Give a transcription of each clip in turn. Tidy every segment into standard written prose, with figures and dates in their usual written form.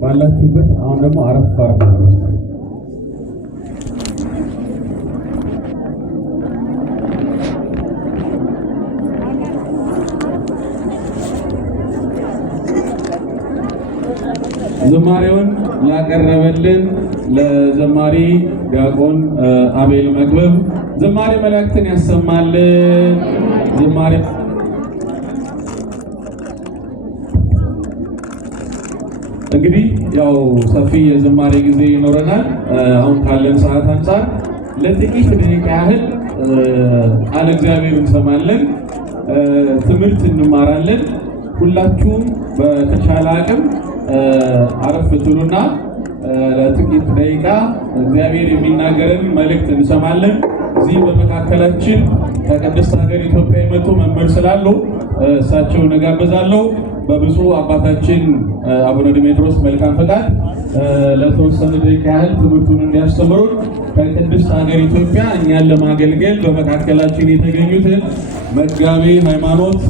ባላችሁበት አሁን ደግሞ አረፍ ዝማሬውን ያቀረበልን ለዘማሪ ዲያቆን አቤል መክብብ ዝማሬ መላእክትን ያሰማልን። ዝማሬ እንግዲህ ያው ሰፊ የዝማሬ ጊዜ ይኖረናል። አሁን ካለን ሰዓት አንፃር ለጥቂት ደቂቃ ያህል ቃል እግዚአብሔር እንሰማለን፣ ትምህርት እንማራለን። ሁላችሁም በተቻለ አቅም አረፍ ትሉና ለጥቂት ደቂቃ እግዚአብሔር የሚናገረን መልእክት እንሰማለን። እዚህ በመካከላችን ከቅድስት ሀገር ኢትዮጵያ የመጡ መምህር ስላሉ እሳቸውን እጋብዛለሁ። በብፁዕ አባታችን አቡነ ዲሜጥሮስ መልካም ፈቃድ ለተወሰነ ደቂቃ ያህል ትምህርቱን እንዲያስተምሩን ከቅድስት ሀገር ኢትዮጵያ እኛን ለማገልገል በመካከላችን የተገኙትን መጋቢ ሃይማኖት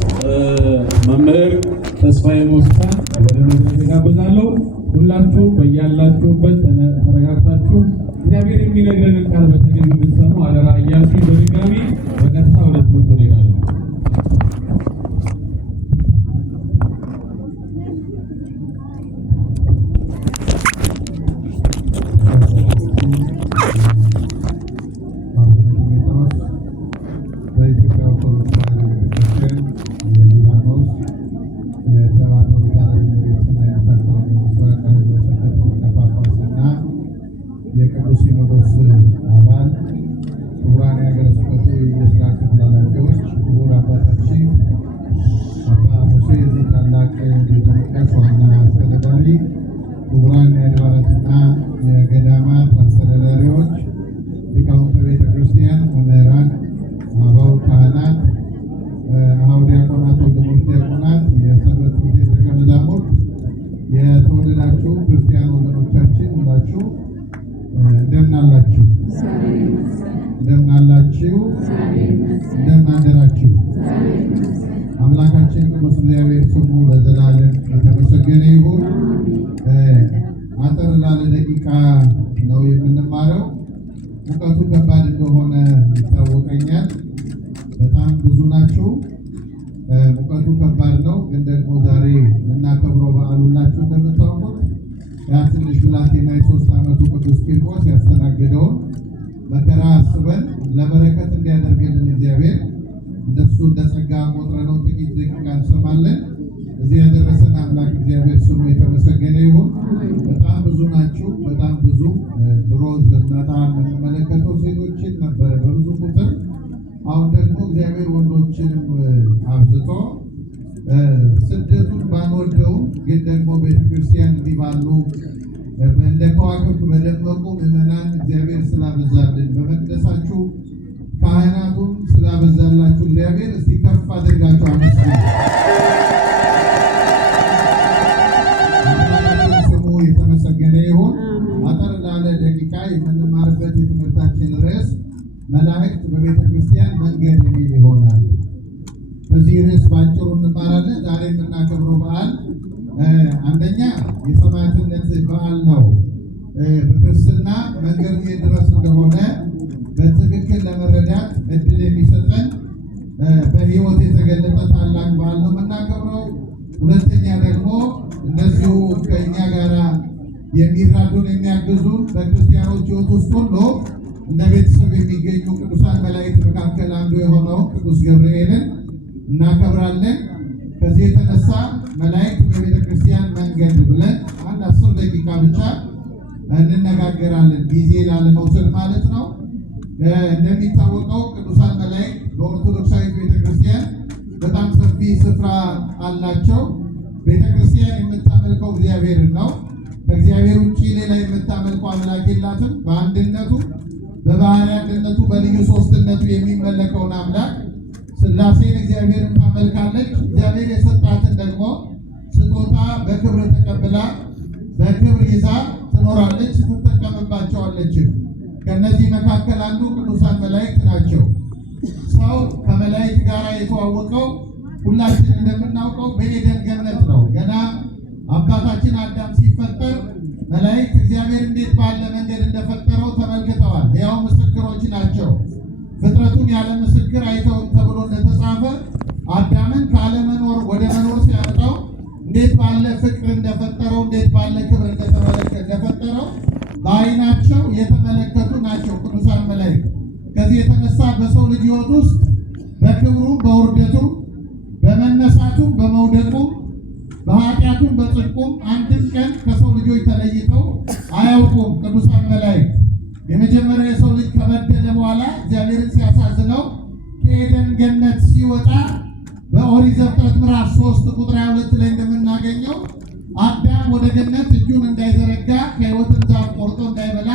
መምህር ተስፋዬ ሞስታን ወደ መድረክ እጋብዛለሁ። ሁላችሁ በያላችሁበት ተረጋግታችሁ እግዚአብሔር የሚነግረንን ቃል በተገኙ ብትሰሙ አደራ እያልኩኝ በድጋሚ በቀጥታ ወደ ትምህርቱ እንሄዳለን። የቅዱስ ሲኖዶስ አባል ክቡራን የሀገረ ስብከቱ የስራ ክፍል ኃላፊዎች፣ ክቡር አባታችን አባ ሙሴ የዚህ ታላቅ ቤተ መቅደስ ዋና አስተዳዳሪ፣ ክቡራን የአድባራትና የገዳማት አስተዳዳሪዎች፣ ሊቃውንተ ቤተ ክርስቲያን፣ መምህራን፣ አበው ካህናት፣ አኀው ዲያቆናት፣ ወንድሞች ዲያቆናት፣ የሰንበት ትምህርት ቤት ደቀ መዛሙርት፣ የተወደዳችሁ ክርስቲያን ወገኖቻችን ሁላችሁ እንደምን አላችሁ? እንደምን አላችሁ? እንደምን አደራችሁ? አምላካችን ቅዱስ እግዚአብሔር ስሙ ለዘላለም የተመሰገነ ይሁን። አጠር ላለ ደቂቃ ነው የምንማረው። ሙቀቱ ከባድ እንደሆነ ይታወቀኛል። በጣም ብዙ ናችሁ። ሙቀቱ ከባድ ነው። ግን ደግሞ ዛሬ የምናከብረው በዓል ሁላችሁ እንደምታውቁት ያ ትንሽ ብላቴና የ3 ዓመቱ ቅዱስ ቂርቆስ ያስተናገደውን መከራ አስበን ለበረከት እንዲያደርግልን እግዚአብሔር እንደሱ እንደ ጸጋ ቆጥረነው ጥቂት ደቂቃ እንሰማለን። እዚህ ያደረሰን አምላክ እግዚአብሔር ስሙ የተመሰገነ ይሁን። በጣም ብዙ ናችሁ። በጣም ብዙ ድሮ ዘናታ የምንመለከተው ሴቶችን ነበረ በብዙ ቁጥር። አሁን ደግሞ እግዚአብሔር ወንዶችንም አብዝቶ ስደቱን ባንወደውም ግን ደግሞ ቤተክርስቲያን እንዲህ ባሉ እንደ ከዋክብት በደመቁ ምዕመናን እግዚአብሔር ስላበዛልን በመቅደሳችሁ ካህናቱን ስላበዛላችሁ እግዚአብሔር እስቲ ከፍ አድርጋችሁ አመስግኑ። ስሙ የተመሰገነ ይሁን። አጠር ላለ ደቂቃ የምንማርበት የትምህርታችን ርዕስ መላእክት በቤተክርስቲያን መንገድ የሚል ይሆናል። በዚህ ርዕስ ባጭሩ እንማራለን። ዛሬ የምናከብረው በዓል አንደኛ የሰማዕትነት በዓል ነው። በክርስትና መንገዱ የድረስ እንደሆነ በትክክል ለመረዳት እድል የሚሰጠን በሕይወት የተገለጠ ታላቅ በዓል ነው የምናከብረው። ሁለተኛ ደግሞ እንደዚሁ ከእኛ ጋር የሚራዱን የሚያግዙን በክርስቲያኖች ሕይወት ውስጥ ሁሉ እንደ ቤተሰብ የሚገኙ ቅዱሳን መላእክት መካከል አንዱ የሆነው ቅዱስ ገብርኤልን እናከብራለን። ከዚህ የተነሳ መላእክት በቤተ ክርስቲያን መንገድ ብለን አንድ 10 ደቂቃ ብቻ እንነጋገራለን፣ ጊዜ ላለመውሰድ ማለት ነው። እንደሚታወቀው ቅዱሳን መላእክት በኦርቶዶክሳዊት ቤተክርስቲያን በጣም ሰፊ ስፍራ አላቸው። ቤተክርስቲያን የምታመልከው እግዚአብሔርን ነው። ከእግዚአብሔር ውጭ ሌላ የምታመልከው አምላክ የላትም። በአንድነቱ በባህሪ አንድነቱ በልዩ ሶስትነቱ የሚመለከውን አምላክ ሥላሴን እግዚአብሔርን ታመልካለች። እግዚአብሔር የሰጣትን ደግሞ ስጦታ በክብር ተቀብላ በክብር ይዛ ትኖራለች፣ ትጠቀምባቸዋለች። ከነዚህ መካከል አንዱ ቅዱሳን መላእክት ናቸው። ሰው ከመላእክት ጋር የተዋወቀው ሁላችን እንደምናውቀው በኤደን ገነት ነው። ገና አባታችን አዳም ሲፈጠር መላእክት እግዚአብሔር እንዴት ባለ መንገድ እንደፈጠረው ተመልክተዋል። ያው ምስክሮች ናቸው። ፍጥረቱን ያለ ምስክር አይተው ተብሎ እንደተጻፈ አዳምን ካለመኖር ወደ መኖር ሲያመጣው እንዴት ባለ ፍቅር እንደፈጠረው፣ እንዴት ባለ ክብር እንደፈጠረው በዓይናቸው የተመለከቱ ናቸው ቅዱሳን መላእክት። ከዚህ የተነሳ በሰው ልጅ ሕይወት ውስጥ በክብሩ በውርደቱ በመነሳቱም በመውደቁም በኃጢአቱም በጽድቁም አንድም ቀን ከሰው ልጆች ተለይተው አያውቁም። ቅዱሳን መላእክት የመጀመሪያ የሰው ልጅ ከበደለ በኋላ እግዚአብሔርን ሲያሳዝነው ከኤደን ገነት ሲወጣ በኦሪት ዘፍጥረት ምዕራፍ 3 ቁጥር 22 ላይ እንደምናገኘው አዳም ወደ ገነት እጁን እንዳይዘረጋ ከሕይወትን ዛፍ ቆርጦ እንዳይበላ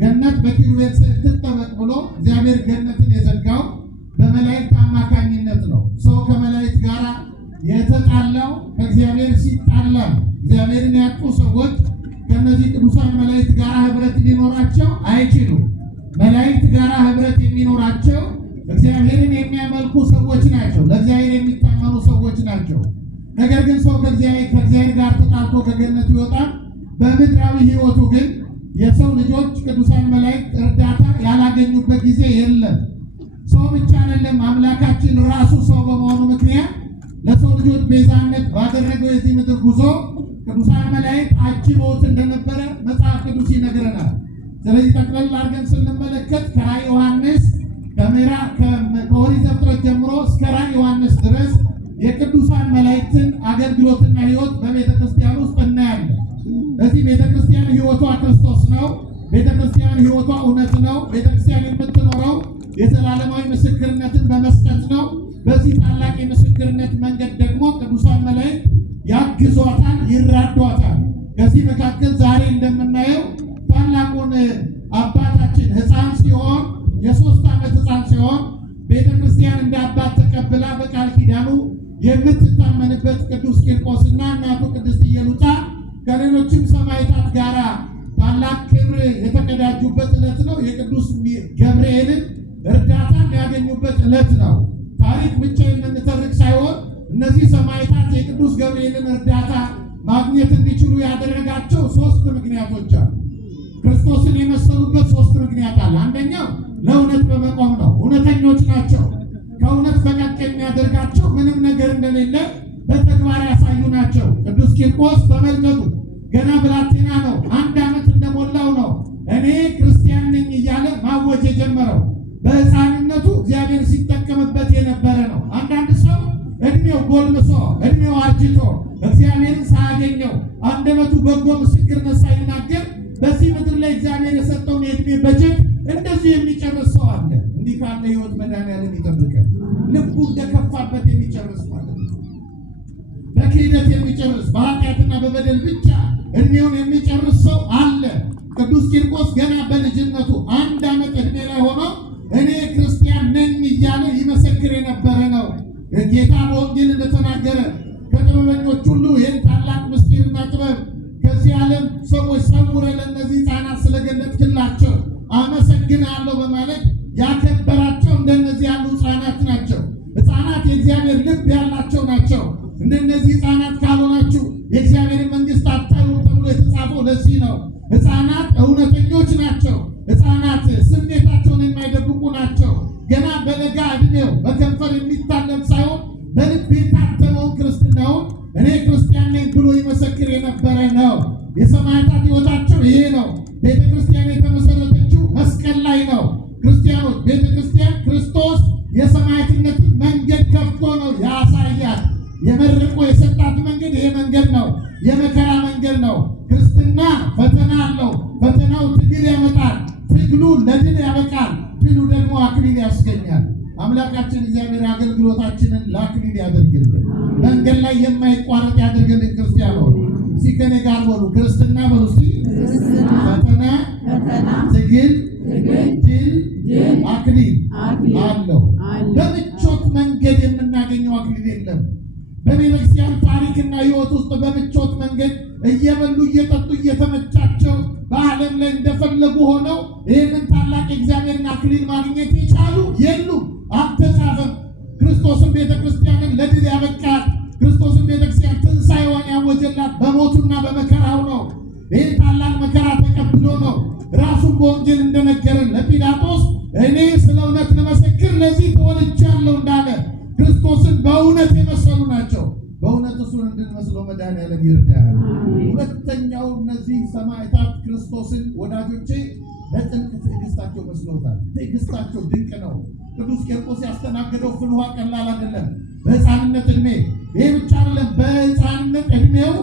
ገነት በኪሩቤል ስር ትጠበቅ ብሎ እግዚአብሔር ገነትን የዘጋው በመላእክት አማካኝነት ነው። ሰው ከመላእክት ጋር የተጣላው ከእግዚአብሔር ሲጣላ እግዚአብሔርን ያጡ ሰዎች ከነዚህ ቅዱሳን መላእክት ጋር ህብረት ሊኖራቸው አይችሉም። መላእክት ጋር ህብረት የሚኖራቸው እግዚአብሔርን የሚያመልኩ ሰዎች ናቸው፣ ለእግዚአብሔር የሚታመኑ ሰዎች ናቸው። ነገር ግን ሰው ከእግዚአብሔር ጋር ተጣልቶ ከገነት ይወጣል። በምድራዊ ሕይወቱ ግን የሰው ልጆች ቅዱሳን መላእክት እርዳታ ያላገኙበት ጊዜ የለም። ሰው ብቻ አይደለም፣ አምላካችን ራሱ ሰው በመሆኑ ምክንያት ለሰው ልጆች ቤዛነት ባደረገው የዚህ ምድር ጉዞ ቅዱሳን መላእክት አጅበውት እንደነበረ መጽሐፍ ቅዱስ ይነግረናል። ስለዚህ ጠቅለል አድርገን ስንመለከት ከራዕየ ዮሐንስ ከኦሪት ዘፍጥረት ጀምሮ እስከ ራዕየ ዮሐንስ ድረስ የቅዱሳን መላእክትን አገልግሎትና ሕይወት በቤተ ክርስቲያን ውስጥ እናያለን። በዚህ ቤተ ክርስቲያን ሕይወቷ ክርስቶስ ነው። ቤተ ክርስቲያን ሕይወቷ እውነት ነው። ቤተ ክርስቲያን የምትኖረው የዘላለማዊ ምስክርነትን በመስጠት ነው። በዚህ ታላቅ የምስክርነት መንገድ ደግሞ ቅዱሳን መላእክት ያግዟታል፣ ይራዷታል። ከዚህ መካከል ዛሬ እንደምናየው ታላቁን አባታችን ሕፃን ሲሆን የ3 ዓመት ሕፃን ሲሆን ቤተ ክርስቲያን እንደ አባት ተቀብላ በቃል ኪዳኑ የምትታመንበት ቅዱስ ቂርቆስና እናቱ ቅድስት ኢየሉጣ ከሌሎችም ሰማዕታት ጋር ታላቅ ክብር የተቀዳጁበት ዕለት ነው። የቅዱስ ገብርኤልን እርዳታ የሚያገኙበት ዕለት ነው። ታሪክ ብቻ የምንተርክ ሳይሆን እነዚህ ሰማዕታት የቅዱስ ገብርኤልን እርዳታ ማግኘት እንዲችሉ ያደረጋቸው 3 ምክንያቶች አሉ። ክርስቶስን የመሰሉበት 3 ምክንያት አለ። አንደኛው ለእውነት በመቆም ነው። እውነተኞች ናቸው። ከእውነት ፈቀቅ የሚያደርጋቸው ምንም ነገር እንደሌለ በተግባር ያሳዩ ናቸው። ቅዱስ ቂርቆስ ተመልከቱ፣ ገና ብላቴና ነው። 1 ዓመት እንደሞላው ነው እኔ ክርስቲያን ነኝ እያለ ማወጅ የጀመረው። በሕፃንነቱ እግዚአብሔር ሲጠቀምበት የነበረ ነው። አንዳንድ ሰው እድሜው ጎልምሶ እድሜው አርጅቶ እግዚአብሔርን ሳያገኘው አንደበቱ በጎ ምስክርነት ሳይናገር በዚህ ምድር ላይ እግዚአብሔር የሰጠውን የእድሜ በጀት እንደዚህ የሚጨርስ ሰው አለ። እንዲህ ካለ ሕይወት መድኃኒዓለም ይጠብቀን። ልቡ እንደከፋበት የሚጨርስ ማለት ነው። በክህደት የሚጨርስ በኃጢአትና በበደል ብቻ እድሜውን የሚጨርስ ሰው አለ። ቅዱስ ቂርቆስ ገና በልጅነቱ 1 ዓመት እድሜ ላይ ሆኖ እኔ ክርስቲያን ነኝ እያለ ይመሰክር የነበረ ነው። ጌታ በወንጌል እንደተናገረ ከጥበበኞች ሁሉ ይህን ታላቅ ምስጢርና ጥበብ ከዚህ ዓለም ሰዎች ሰውረ ለእነዚህ ሕፃናት ስለገለጥክላቸው አመሰግናለሁ በማለት ያከበራቸው እንደነዚህ ያሉ ሕፃናት ናቸው። ሕፃናት የእግዚአብሔር ልብ ያላቸው ናቸው። እንደነዚህ ሕፃናት ካልሆናችሁ የእግዚአብሔር መንግሥት አታዩ ተብሎ የተጻፈው ለዚህ ነው። ሕፃናት እውነተኞች ናቸው። ሕፃናት ስሜታቸውን የማይደብቁ ናቸው። ገና በለጋ ዕድሜው በከንፈር የሚታለም ሳይሆን በልብ የታተመውን ክርስትናውን እኔ ክርስቲያን ነኝ ብሎ ይመሰክር የነበረ ነው። የሰማዕታት ሕይወታቸው ይሄ ነው። ቤተ ክርስቲያን የተመሰረተችው መስቀል ላይ ነው። ክርስቲያኖች ቤተ ክርስቲያን ክርስቶስ የሰማዕትነትን መንገድ ከፍቶ ነው ያሳያል። የመርቆ የሰጣት መንገድ ይሄ መንገድ ነው። የመከራ መንገድ ነው። ክርስትና ፈተና አለው። ፈተናው ትግል ያመጣል። ትግሉ ለድል ያበቃል። ድሉ ደግሞ አክሊል ያስገኛል። አምላካችን እግዚአብሔር አገልግሎታችንን ለአክሊል ያደርግልን። መንገድ ላይ የማይቋረጥ ያደርግልን። ክርስቲያኖች እስኪ ከኔ ጋር በሉ ክርስትና በሉ እስኪ ፈተና፣ ትግል፣ ድል፣ አክሊል አለው። በምቾት መንገድ የምናገኘው አክሊል የለም። በቤተክርስቲያን ታሪክና ሕይወት ውስጥ በምቾት መንገድ እየበሉ እየጠጡ እየተመቻቸው በዓለም ላይ እንደፈለጉ ሆነው ይህንን ታላቅ እግዚአብሔርን አክሊል ማግኘት የቻሉ የሉም። አልተጻፈም። ክርስቶስን ቤተክርስቲያንን ለድል ያበቃት ክርስቶስን ቤተክርስቲያን ትንሣኤዋን ያወጀላት በሞቱና በመከራው ነው። ይህን ታላቅ መከራ ተቀብሎ ነው ራሱን በወንጌል እንደነገረን ለጲላጦስ እኔ ስለ እውነት ለመሰክር ለዚህ ተወልጃለሁ እንዳለ ክርስቶስን በእውነት የመሰሉ ናቸው። በእውነት እሱን እንድንመስለው መድኃኒዓለም ይርዳል። ሁለተኛው እነዚህ ሰማዕታት ክርስቶስን ወዳጆቼ በጥልቅ ትዕግስታቸው መስለውታል። ትዕግስታቸው ድንቅ ነው። ቅዱስ ቂርቆስ ያስተናገደው ፍልውሃ ቀላል አይደለም። በሕፃንነት ዕድሜ ይሄ ብቻ አይደለም። በሕፃንነት ዕድሜው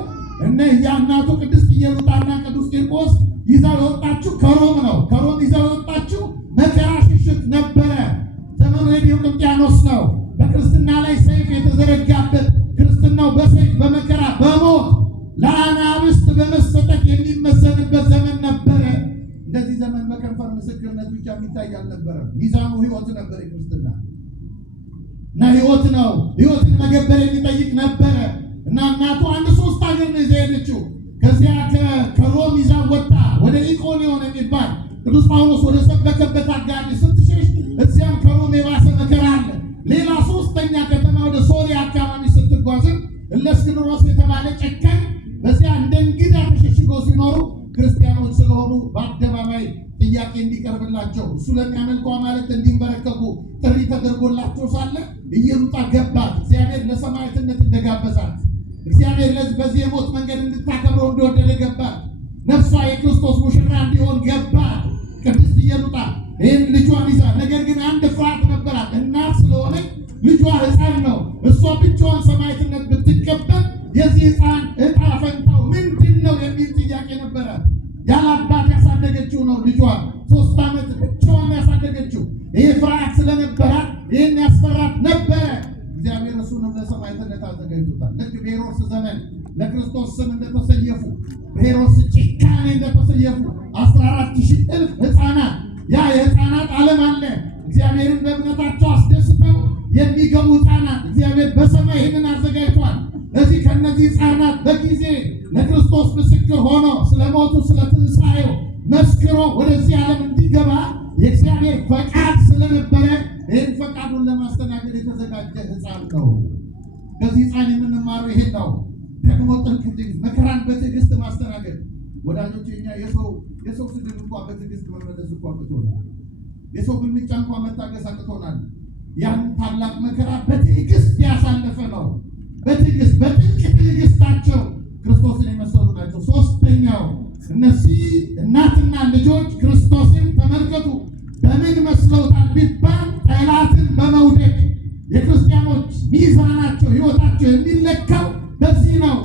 እነ እናቱ ቅድስት ኢየሉጣና ቅዱስ ቂርቆስ ይዛው የወጣችው ከሮም ነው። ከሮም ይዛው የወጣችው መከራ ሽሽት ነበረ። ዘመኑ የዲዮቅልጥያኖስ ነው። በክርስትና ላይ ሰይፍ የተዘረጋበት ክርስትናው በሰይፍ በመከራ በሞት ለአናብስት በመሰጠት የሚመዘንበት ዘመን ነበረ። እንደዚህ ዘመን በከንፈር ምስክርነት ብቻ የሚታይ አልነበረም። ሚዛኑ ሕይወት ነበር። የክርስትና እና ሕይወት ነው። ሕይወትን መገበር የሚጠይቅ ነበረ እና እናቱ አንድ 3 ሀገር ነው ይዛ ሄደችው። ከዚያ ከሮም ይዛ ወጣ ወደ ኢቆንዮን የሚባል ቅዱስ ጳውሎስ ወደ ሰበከበት አጋሪ ስትሸሽ እዚያም ከሮም የባሰ መከራ አለ። ሌላ 3ኛ ከተማ ወደ ሶሪያ አካባቢ ስትጓዝም እለእስክንድሮስ የተባለ ጨካኝ በዚያ እንደ እንግዳ ተሸሽገው ሲኖሩ ክርስቲያኖች ስለሆኑ በአደባባይ ጥያቄ እንዲቀርብላቸው እሱ ለሚያመልከው አማልክት እንዲንበረከኩ ጥሪ ተደርጎላቸው ሳለ ኢየሉጣ ገባት። እግዚአብሔር ለሰማዕትነት እንደጋበዛት እግዚአብሔር በዚህ የሞት መንገድ እንድታከብረው እንደወደደ ገባት። ነፍሷ የክርስቶስ ሙሽራ እንዲሆን ገባት። ቅድስት ኢየሉጣ ይህን ልጇን ይዛ፣ ነገር ግን አንድ ፍርሃት ነበራት። እናት ስለሆነ ልጇ ሕፃን ነው። እሷ ብቻዋን ሰማዕትነት ብትቀበል የዚህ ሕፃን ዕጣ ፈንታው ምንድን ነው የሚል ጥያቄ ነበራት። ያለ አባት ያሳደገችው ነው። ልጇ 3 ዓመት ብቻዋን ያሳደገችው። ይህ ፍርሃት ስለነበራት ይህን ያስፈራት ነበረ። እግዚአብሔር እሱንም ለሰማዕትነት አዘጋጅቶታል። ልክ በሄሮድስ ዘመን ለክርስቶስ ስም እንደተሰየፉ በሄሮድስ ጭካኔ እንደተሰየፉ 14,000 እልፍ ሕፃናት ያ የሕፃናት ዓለም አለ። እግዚአብሔርን በእምነታቸው አስደስተው የሚገቡ ሕፃናት እግዚአብሔር በሰማይ ይህንን አዘጋጅቷል። ለዚህ ከእነዚህ ሕፃናት በጊዜ ለክርስቶስ ምስክር ሆኖ ስለሞቱ ስለ ትንሣኤው መስክሮ ወደዚህ ዓለም እንዲገባ የእግዚአብሔር ፈቃድ ስለነበረ ይህን ፈቃዱን ለማስተናገድ የተዘጋጀ ሕፃን ነው። ከዚህ ሕፃን የምንማረው ይሄን ነው። ደግሞ ጥልቅ ትዕግስት፣ መከራን በትዕግስት ማስተናገድ። ወዳጆች እኛ የሰው ስድብ እንኳን በትዕግስት መመለስ እንኳን አቅቶናል። የሰው ግልምጫ እንኳን መታገስ አቅቶናል። ያን ታላቅ መከራ በትዕግስት ያሳለፈ ነው። በትዕግስት በጥልቅ ትዕግስታቸው ክርስቶስን የመሰሉ ናቸው። 3ኛው እነዚህ እናትና ልጆች ክርስቶስን ተመልከቱ። በምን መስለውታል ቢባል ጠላትን በመውደድ የክርስቲያኖች ሚዛናቸው ሕይወታቸው የሚለካው በዚህ ነው።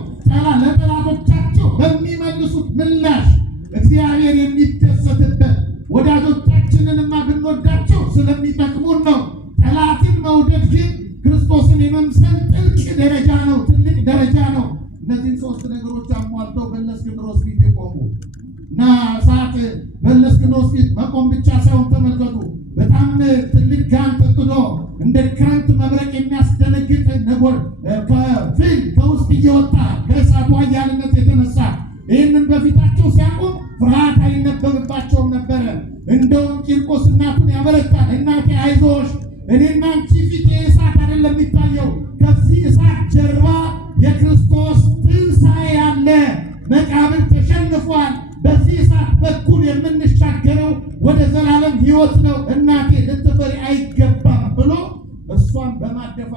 ለጠላቶቻቸው በሚመልሱት ምላሽ እግዚአብሔር የሚደሰትበት፣ ወዳጆቻችንንማ ብንወዳቸው ስለሚጠቅሙን ነው። ጠላትን መውደድ ግን ክርስቶስን የመምሰል ጥልቅ ደረጃ ነው፣ ትልቅ ደረጃ ነው። እነዚህም 3 ነገሮች አሟልተው በእለእስክንድሮስ ፊት የቆሙ እና ሰዓት በእለእስክንድሮስ ፊት መቆም ብቻ ሳይሆን ተመልከቱ፣ በጣም ትልቅ ጋን ተጥሎ እንደ ክረምት መብረቅ የሚያስደነግጥ ነጎድ ከፊል ከውስጥ እየወጣ ከእሳቱ ኃያልነት የተነሳ ይህንን በፊታቸው ሲያቆም ፍርሃት አይነበብባቸውም ነበረ። እንደውም ቂርቆስ እናቱን ያበረታል። እናቴ አይዞሽ፣ እኔና አንቺ ፊት የእሳት አይደለም የሚታየው፣ ከዚህ እሳት ጀርባ የክርስቶስ ትንሣኤ አለ። መቃብር ተሸንፏል፣ በዚህ እሳት በኩል የምንሻገረው ወደ ዘላለም ሕይወት ነው። እናቴ ልትፈሪ አይገባም ብሎ እሷን በማደፋ